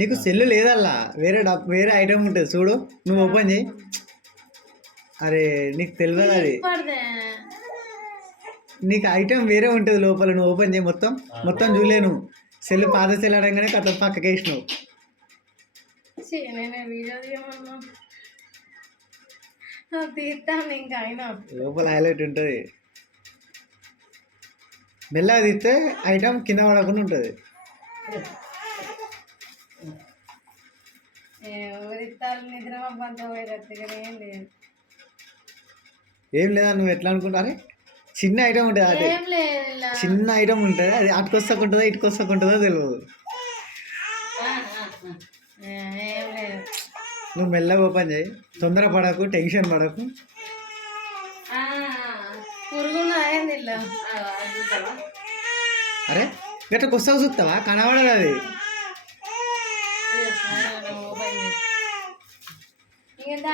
నీకు సెల్లు లేదల్లా, వేరే ఐటమ్ ఉంటుంది చూడు, నువ్వు ఓపెన్ చేయి. అరే నీకు తెలియదు అది, నీకు ఐటమ్ వేరే ఉంటుంది లోపల, నువ్వు ఓపెన్ చేయి. మొత్తం మొత్తం చూడలేను. సెల్ పాత సెల్ అనగానే కథ పక్కకి వేసినావు. లోపల హైలైట్ ఉంటుంది. మెల్లగా తీస్తే ఐటమ్ కింద పడకుండా ఉంటుంది. ఏం లేదా, నువ్వు ఎట్లా అనుకుంటారే? చిన్న ఐటమ్ ఉంటుంది, అది చిన్న ఐటమ్ ఉంటుంది, అది అటుకొస్తాకుంటుందో ఇటుకొస్తాకుంటుందో తెలియదు. నువ్వు మెల్లగా ఓపెన్ చేయి, తొందర పడకు, టెన్షన్ పడకు. అరే గట్లా కొస్తావు చూస్తావా, కనబడదు అది.